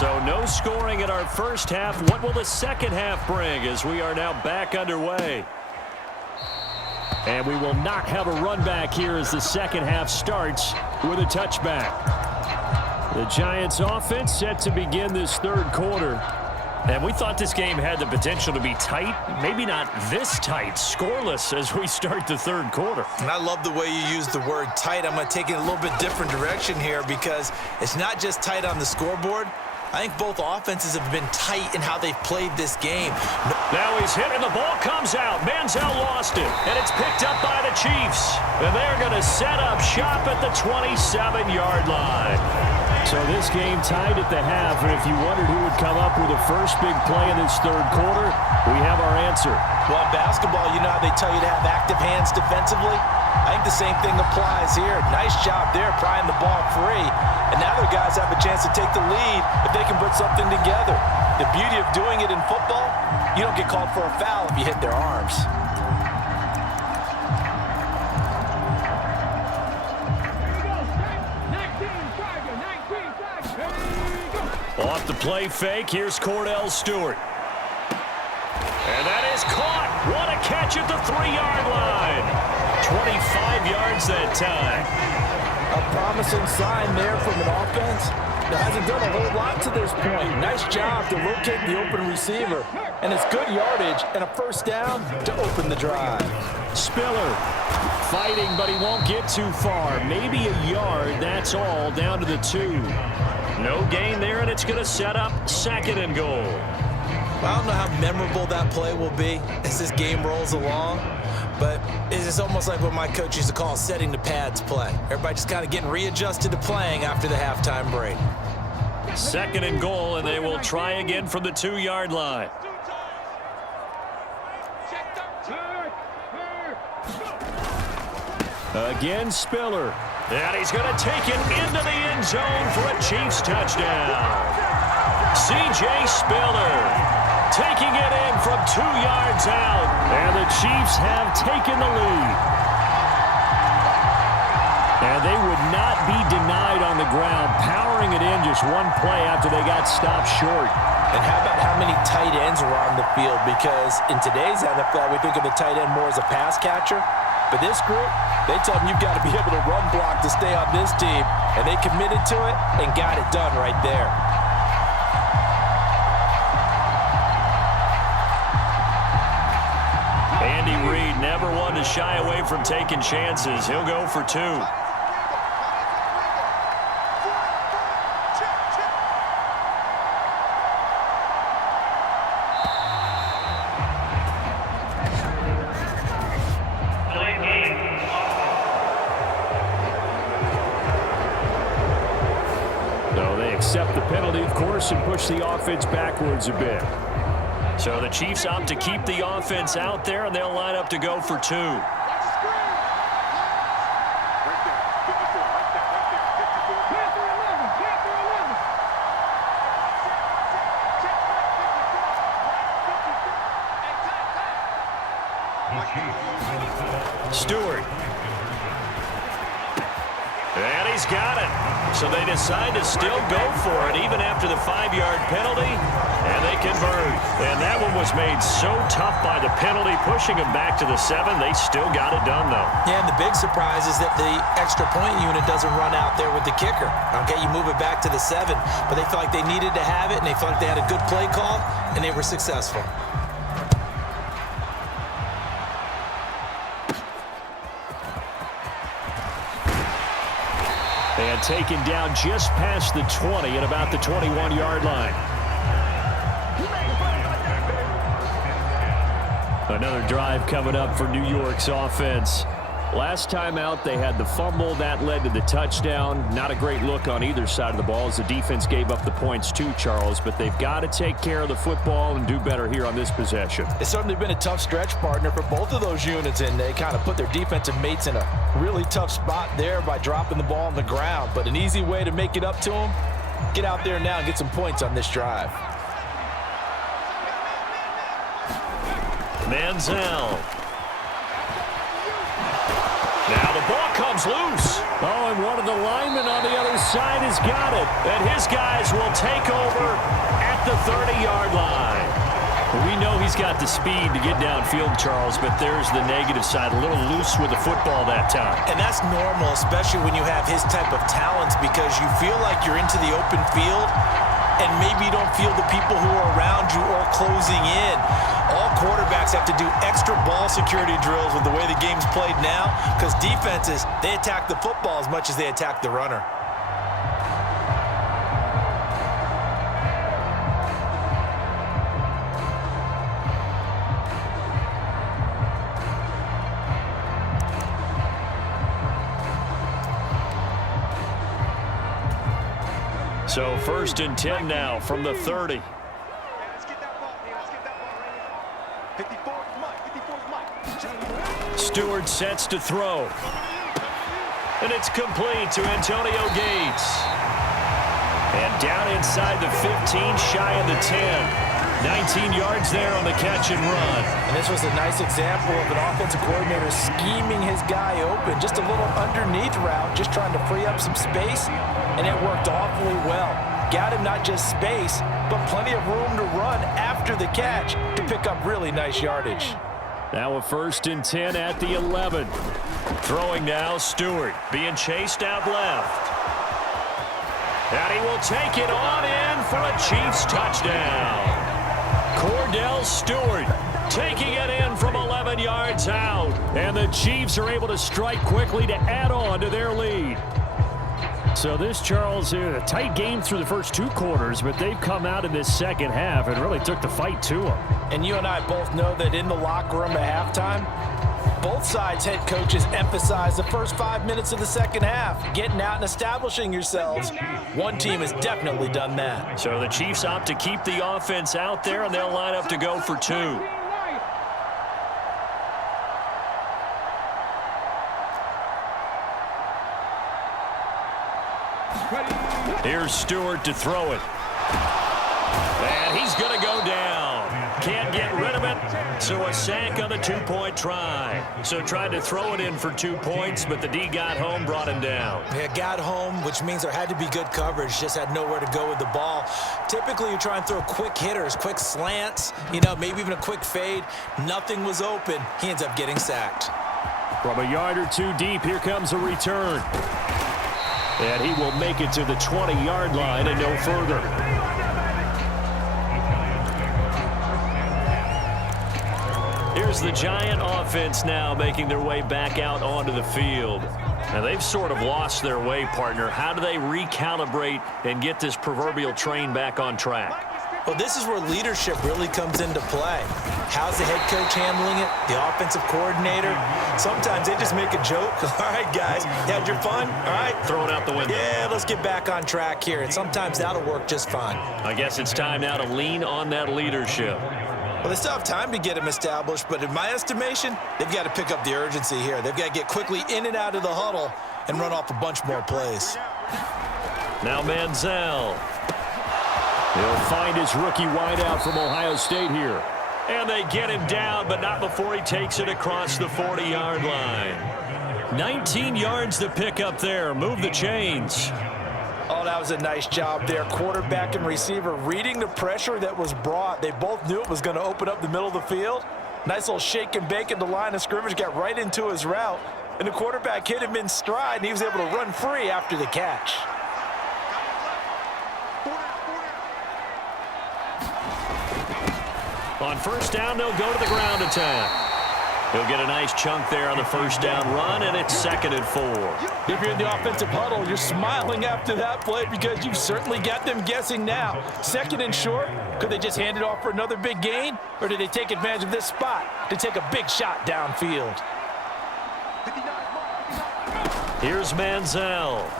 So no scoring in our first half. What will the second half bring as we are now back underway? And we will not have a run back here as the second half starts with a touchback. The Giants offense set to begin this third quarter. And we thought this game had the potential to be tight. Maybe not this tight, scoreless as we start the third quarter. And I love the way you use the word tight. I'm going to take it a little bit different direction here because it's not just tight on the scoreboard. I think both offenses have been tight in how they've played this game. Now he's hit and the ball comes out. Manziel lost it, and it's picked up by the Chiefs. And they're going to set up shop at the 27-yard line. So this game tied at the half, and if you wondered who would come up with the first big play in this third quarter, we have our answer. Well, in basketball, you know how they tell you to have active hands defensively? I think the same thing applies here. Nice job there prying the ball free. And now their guys have a chance to take the lead if they can put something together. The beauty of doing it in football, you don't get called for a foul if you hit their arms. Off the play fake, here's Cordell Stewart. And that is caught. What a catch at the 3-yard line. 25 yards that time. A promising sign there from an offense that hasn't done a whole lot to this point. Nice job to locate the open receiver. And it's good yardage and a first down to open the drive. Spiller fighting, but he won't get too far. Maybe a yard, that's all, down to the 2. No gain there, and it's going to set up second and goal. I don't know how memorable that play will be as this game rolls along, but it's almost like what my coach used to call setting the pads play. Everybody just kind of getting readjusted to playing after the halftime break. Second and goal, and they will try again from the 2-yard line. Again, Spiller. And he's going to take it into the end zone for a Chiefs touchdown. C.J. Spiller taking it in from 2 yards out. And the Chiefs have taken the lead. And they would not be denied on the ground, powering it in just one play after they got stopped short. And how about how many tight ends are on the field? Because in today's NFL, we think of the tight end more as a pass catcher. But this group, they tell them you've got to be able to run block to stay on this team. And they committed to it and got it done right there. Andy Reid never one to shy away from taking chances. He'll go for 2. Accept the penalty, of course, and push the offense backwards a bit. So the Chiefs opt to keep the offense out there, and they'll line up to go for 2. Stewart. And he's got it. So they decide to still go for it even after the 5-yard penalty, and they convert. And that one was made so tough by the penalty, pushing them back to the 7. They still got it done, though. Yeah, and the big surprise is that the extra point unit doesn't run out there with the kicker. Okay, you move it back to the 7, but they felt like they needed to have it, and they felt like they had a good play call, and they were successful. And taken down just past the 20 at about the 21-yard line. Another drive coming up for New York's offense. Last time out, they had the fumble. That led to the touchdown. Not a great look on either side of the ball as the defense gave up the points too, Charles. But they've got to take care of the football and do better here on this possession. It's certainly been a tough stretch, partner, for both of those units, and they kind of put their defensive mates in a really tough spot there by dropping the ball on the ground. But an easy way to make it up to them, get out there now and get some points on this drive. Manziel. Now the ball comes loose. Oh, and one of the linemen on the other side has got it, and his guys will take over at the 30-yard line. We know he's got the speed to get downfield, Charles, but there's the negative side, a little loose with the football that time. And that's normal, especially when you have his type of talents, because you feel like you're into the open field, and maybe you don't feel the people who are around you or closing in. All quarterbacks have to do extra ball security drills with the way the game's played now, because defenses, they attack the football as much as they attack the runner. So 1st and 10 now from the 30. Stewart sets to throw. And it's complete to Antonio Gates. And down inside the 15, shy of the 10. 19 yards there on the catch and run. And this was a nice example of an offensive coordinator scheming his guy open. Just a little underneath route, just trying to free up some space, and it worked awfully well. Got him not just space, but plenty of room to run after the catch to pick up really nice yardage. Now a 1st and 10 at the 11. Throwing now, Stewart being chased out left. And he will take it on in for a Chiefs touchdown. Cordell Stewart taking it in from 11 yards out. And the Chiefs are able to strike quickly to add on to their lead. So this, Charles, a tight game through the first 2 quarters, but they've come out in this second half and really took the fight to them. And you and I both know that in the locker room at halftime, both sides' head coaches emphasize the first 5 minutes of the second half, getting out and establishing yourselves. One team has definitely done that. So the Chiefs opt to keep the offense out there, and they'll line up to go for 2. Here's Stewart to throw it. And he's going to go down. Can't get rid of it, so a sack on the 2-point try. So tried to throw it in for 2 points, but the D got home, brought him down. Yeah, got home, which means there had to be good coverage. Just had nowhere to go with the ball. Typically, you try and throw quick hitters, quick slants, maybe even a quick fade. Nothing was open. He ends up getting sacked. From a yard or 2 deep, here comes a return. And he will make it to the 20-yard line and no further. Here's the Giant offense now making their way back out onto the field. Now, they've sort of lost their way, partner. How do they recalibrate and get this proverbial train back on track? Well, this is where leadership really comes into play. How's the head coach handling it? The offensive coordinator? Sometimes they just make a joke. All right, guys, you had your fun? All right. Throw it out the window. Yeah, let's get back on track here. And sometimes that'll work just fine. I guess it's time now to lean on that leadership. Well, they still have time to get him established, but in my estimation, they've got to pick up the urgency here. They've got to get quickly in and out of the huddle and run off a bunch more plays. Now Manziel. He'll find his rookie wideout from Ohio State here. And they get him down, but not before he takes it across the 40-yard line. 19 yards to pick up there. Move the chains. Oh, that was a nice job there. Quarterback and receiver reading the pressure that was brought. They both knew it was going to open up the middle of the field. Nice little shake and bake at the line of scrimmage, got right into his route. And the quarterback hit him in stride, and he was able to run free after the catch. On 1st down, they'll go to the ground attack. He'll get a nice chunk there on the 1st down run, and it's 2nd and 4. If you're in the offensive huddle, you're smiling after that play because you've certainly got them guessing now. 2nd and short, could they just hand it off for another big gain? Or did they take advantage of this spot to take a big shot downfield? Here's Manziel.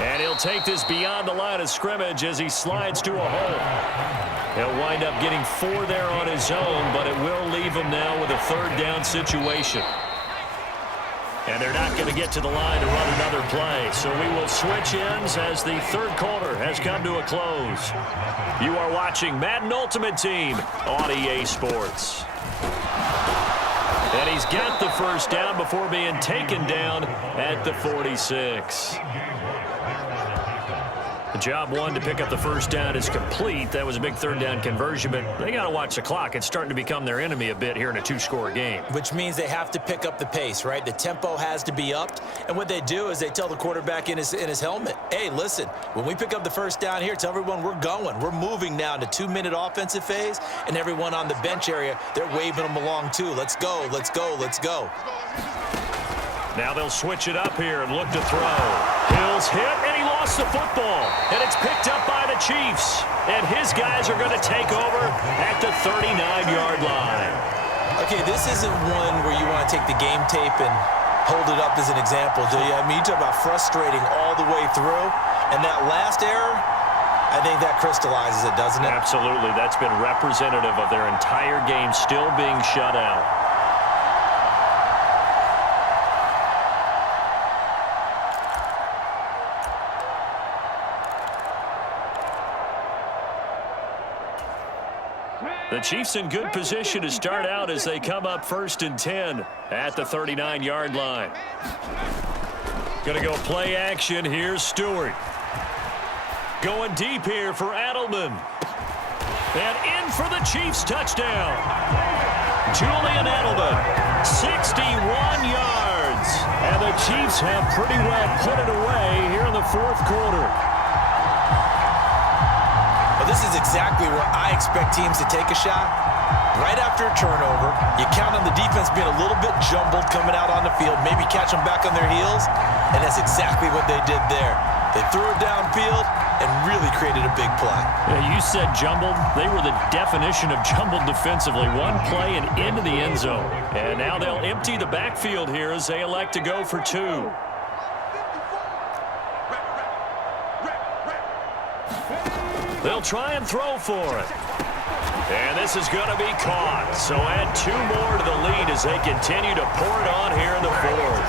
And he'll take this beyond the line of scrimmage as he slides to a hole. He'll wind up getting 4 there on his own, but it will leave him now with a 3rd down situation. And they're not going to get to the line to run another play. So we will switch ends as the 3rd quarter has come to a close. You are watching Madden Ultimate Team on EA Sports. And he's got the first down before being taken down at the 46. The job one to pick up the first down is complete. That was a big third down conversion, but they got to watch the clock. It's starting to become their enemy a bit here in a two-score game. Which means they have to pick up the pace, right? The tempo has to be upped. And what they do is they tell the quarterback in his helmet, hey, listen, when we pick up the first down here, tell everyone we're going. We're moving now to 2-minute offensive phase, and everyone on the bench area, they're waving them along too. Let's go, let's go, let's go. Now they'll switch it up here and look to throw. Hill's hit, and he lost the football. And it's picked up by the Chiefs. And his guys are going to take over at the 39-yard line. Okay, this isn't one where you want to take the game tape and hold it up as an example, do you? I mean, you talk about frustrating all the way through. And that last error, I think that crystallizes it, doesn't it? Absolutely. That's been representative of their entire game still being shut out. The Chiefs in good position to start out as they come up 1st and 10 at the 39-yard line. Going to go play action. Here's Stewart. Going deep here for Adelman. And in for the Chiefs touchdown. Julian Edelman, 61 yards. And the Chiefs have pretty well put it away here in the fourth quarter. This is exactly where I expect teams to take a shot. Right after a turnover, you count on the defense being a little bit jumbled coming out on the field, maybe catch them back on their heels, and that's exactly what they did there. They threw it downfield and really created a big play. Yeah, you said jumbled. They were the definition of jumbled defensively. One play and into the end zone. And now they'll empty the backfield here as they elect to go for two. They'll try and throw for it. And this is going to be caught. So add two more to the lead as they continue to pour it on here in the fourth.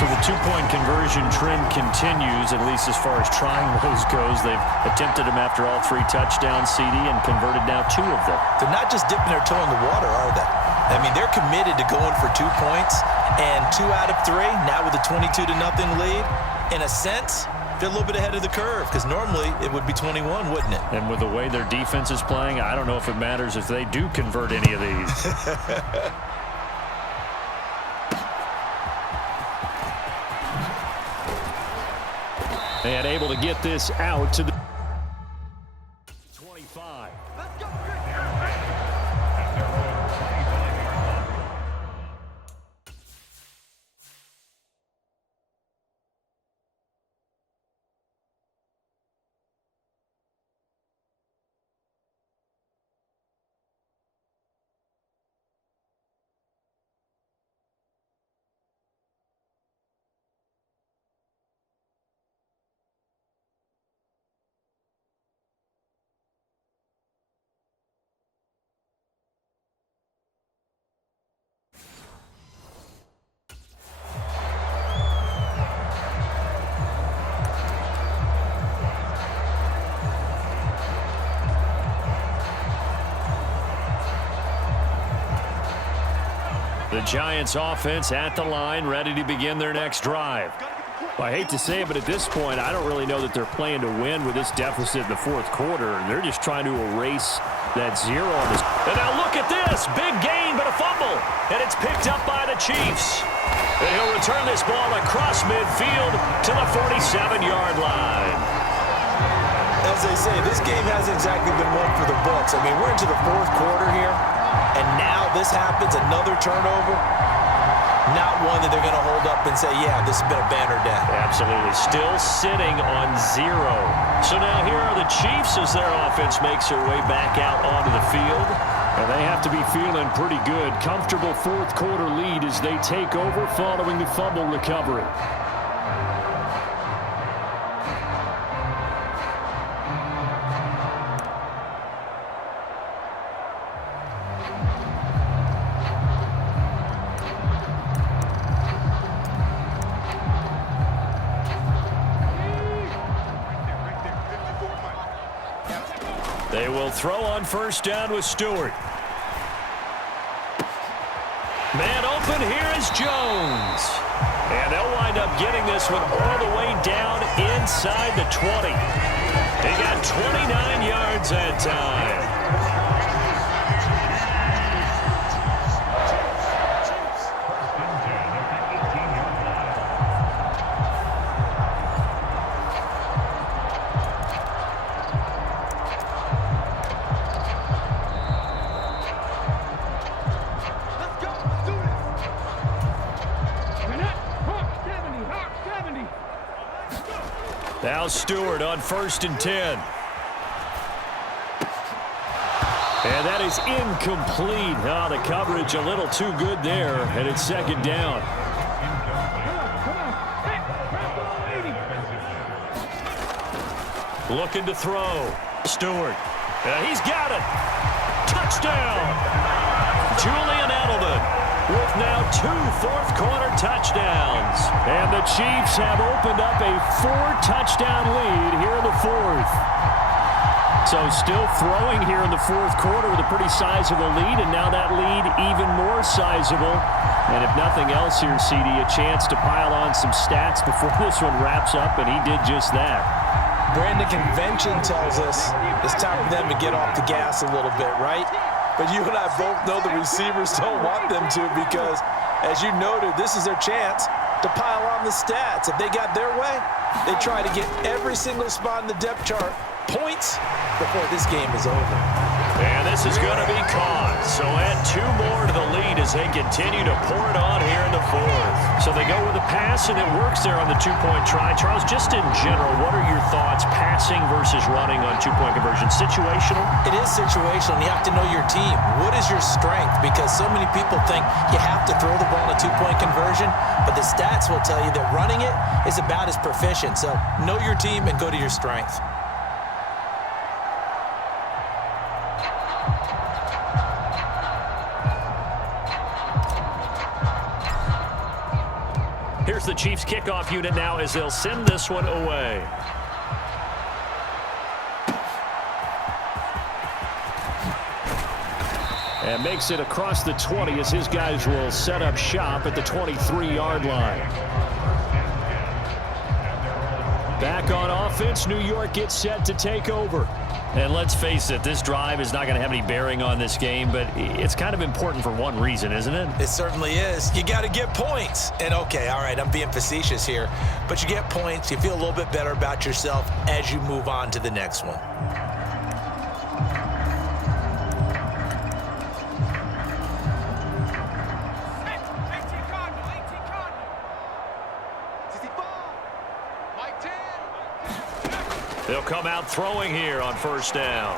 So the two-point conversion trend continues, at least as far as trying those goes. They've attempted them after all three touchdowns, CD, and converted now two of them. They're not just dipping their toe in the water, are they? I mean, they're committed to going for 2 points, and 2 out of 3, now with a 22-0 lead. In a sense, they're a little bit ahead of the curve because normally it would be 21, wouldn't it? And with the way their defense is playing, I don't know if it matters if they do convert any of these. And able to get this out to the 25. The Giants offense at the line, ready to begin their next drive. Well, I hate to say it, but at this point, I don't really know that they're playing to win with this deficit in the fourth quarter. They're just trying to erase that zero on this. And now look at this. Big gain, but a fumble. And it's picked up by the Chiefs. And he'll return this ball across midfield to the 47-yard line. As they say, this game hasn't exactly been one for the books. I mean, we're into the fourth quarter here, and now this happens, another turnover. Not one that they're going to hold up and say, yeah, this has been a banner day. Absolutely. Still sitting on 0. So now here are the Chiefs as their offense makes their way back out onto the field. And they have to be feeling pretty good. Comfortable fourth quarter lead as they take over following the fumble recovery. They will throw on first down with Stewart. is Jones. And they'll wind up getting this one all the way down inside the 20. They got 29 yards that time. Now Stewart on 1st and 10. And that is incomplete. Oh, the coverage a little too good there, and it's 2nd down. Looking to throw. Stewart. He's got it. Touchdown. Julian Edelman with now 2 fourth-quarter touchdowns. And the Chiefs have opened up a 4-touchdown lead here in the 4th. So still throwing here in the 4th quarter with a pretty sizable lead, and now that lead even more sizable. And if nothing else here, CD, a chance to pile on some stats before this one wraps up, and he did just that. Brandon, convention tells us it's time for them to get off the gas a little bit, right? But you and I both know the receivers don't want them to because, as you noted, this is their chance to pile on the stats. If they got their way, they try to get every single spot in the depth chart points before this game is over. And this is going to be caught. So add 2 more to the lead as they continue to pour it on here in the 4th. So they go with a pass, and it works there on the 2-point try. Charles, just in general, what are your thoughts passing versus running on 2-point conversion? Situational? It is situational, and you have to know your team. What is your strength? Because so many people think you have to throw the ball in a 2-point conversion, but the stats will tell you that running it is about as proficient. So know your team and go to your strength. Here's the Chiefs kickoff unit now as they'll send this one away. And makes it across the 20 as his guys will set up shop at the 23-yard line. Back on offense, New York gets set to take over. And let's face it, this drive is not going to have any bearing on this game, but it's kind of important for one reason, isn't it? It certainly is. You got to get points. And okay, all right, I'm being facetious here, but you get points, you feel a little bit better about yourself as you move on to the next one. They'll come out throwing here on 1st down.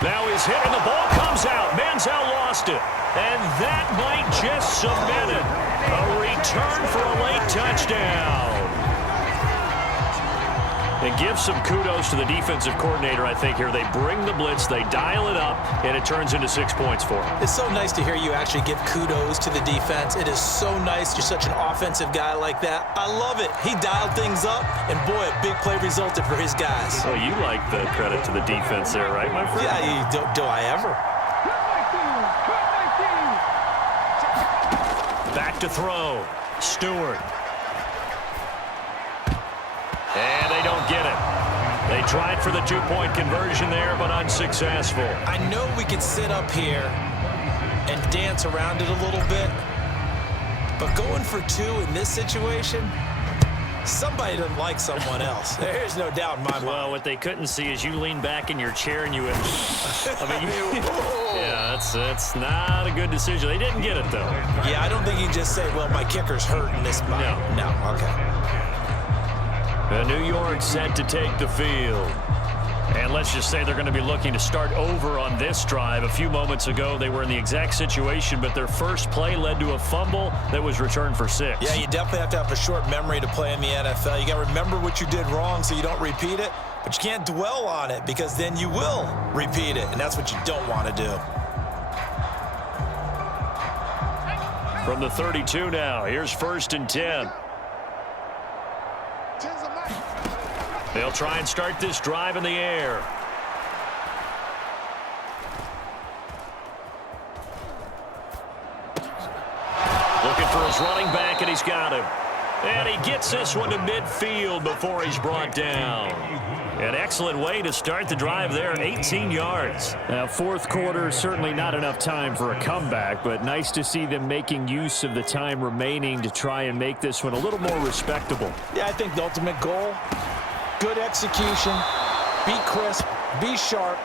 Now he's hit and the ball comes out. Manziel lost it. And that might just cement it. A return for a late touchdown. And give some kudos to the defensive coordinator, I think, here. They bring the blitz, they dial it up, and it turns into 6 points for them. It's so nice to hear you actually give kudos to the defense. It is so nice. You're such an offensive guy like that. I love it. He dialed things up, and boy, a big play resulted for his guys. Well, you like the credit to the defense there, right, my friend? Yeah, do I ever? Back to throw. Stewart. And they don't get it. They tried for the 2-point conversion there, but unsuccessful. I know we could sit up here and dance around it a little bit, but going for 2 in this situation, somebody doesn't like someone else. There's no doubt in my mind. Well, what they couldn't see is you lean back in your chair and you went, yeah, that's not a good decision. They didn't get it, though. Yeah, I don't think you just say, well, my kicker's hurt in this spot. No, okay. New York set to take the field. And let's just say they're going to be looking to start over on this drive. A few moments ago, they were in the exact situation, but their first play led to a fumble that was returned for 6. Yeah, you definitely have to have a short memory to play in the NFL. You got to remember what you did wrong so you don't repeat it, but you can't dwell on it because then you will repeat it, and that's what you don't want to do. From the 32 now, here's 1st and 10. They'll try and start this drive in the air. Looking for his running back, and he's got him. And he gets this one to midfield before he's brought down. An excellent way to start the drive there, 18 yards. Now, fourth quarter, certainly not enough time for a comeback, but nice to see them making use of the time remaining to try and make this one a little more respectable. Yeah, I think the ultimate goal, good execution, be crisp, be sharp,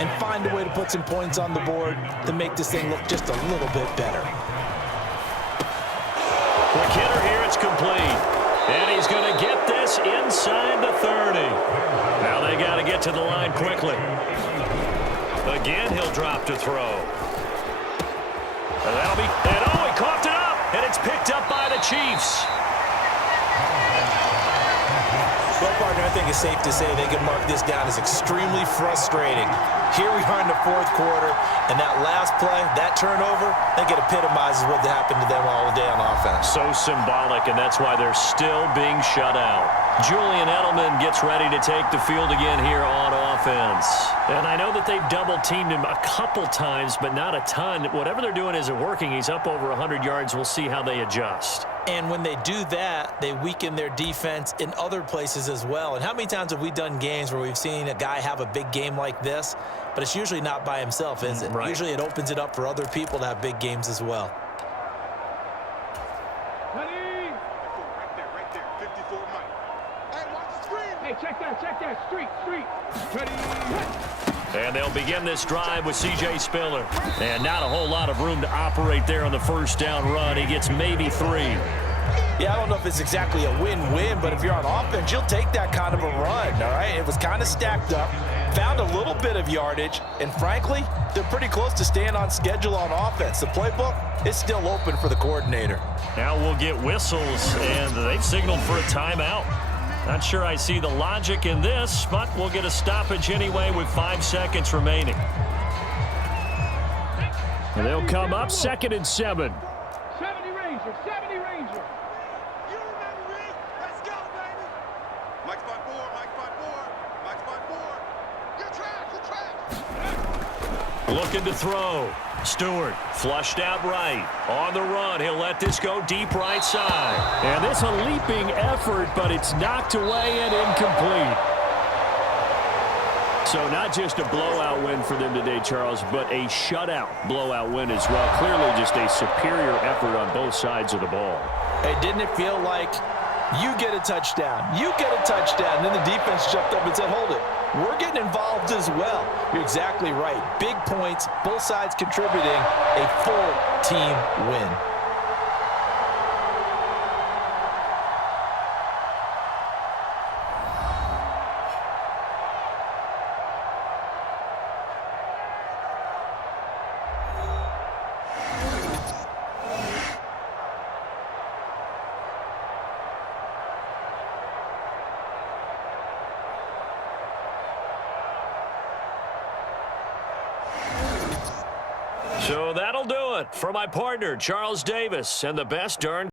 and find a way to put some points on the board to make this thing look just a little bit better. Quick hitter here, it's complete. And he's going to get this inside the 30. Now they got to get to the line quickly. Again, he'll drop to throw. And that'll be, and oh, he coughed it up, and it's picked up by the Chiefs. Well, partner, I think it's safe to say they can mark this down as extremely frustrating. Here we are in the fourth quarter, and that last play, that turnover, I think it epitomizes what happened to them all day on offense. So symbolic, and that's why they're still being shut out. Julian Edelman gets ready to take the field again here on offense. And I know that they've double-teamed him a couple times, but not a ton. Whatever they're doing isn't working. He's up over 100 yards. We'll see how they adjust. And when they do that, they weaken their defense in other places as well. And how many times have we done games where we've seen a guy have a big game like this, but it's usually not by himself, is it? Right. Usually it opens it up for other people to have big games as well. Ready? Right there, 54 Mike. Hey, watch the screen. Hey, check that, street. Ready, hit. And they'll begin this drive with C.J. Spiller. And not a whole lot of room to operate there on the first down run. He gets maybe 3. Yeah, I don't know if it's exactly a win-win, but if you're on offense, you'll take that kind of a run, all right? It was kind of stacked up, found a little bit of yardage, and frankly, they're pretty close to staying on schedule on offense. The playbook is still open for the coordinator. Now we'll get whistles, and they've signaled for a timeout. Not sure I see the logic in this, but we'll get a stoppage anyway with 5 seconds remaining. And they'll come up 2nd and 7. 70 Ranger. You remember me? Let's go, baby. Mike's by 4. You're trash. Looking to throw. Stewart flushed out right. On the run, he'll let this go deep right side. And this a leaping effort, but it's knocked away and incomplete. So not just a blowout win for them today, Charles, but a shutout blowout win as well. Clearly just a superior effort on both sides of the ball. Hey, didn't it feel like you get a touchdown, and then the defense jumped up and said, hold it, we're getting involved as well. You're exactly right. Big points, both sides contributing, a full team win. So that'll do it for my partner, Charles Davis, and the best darn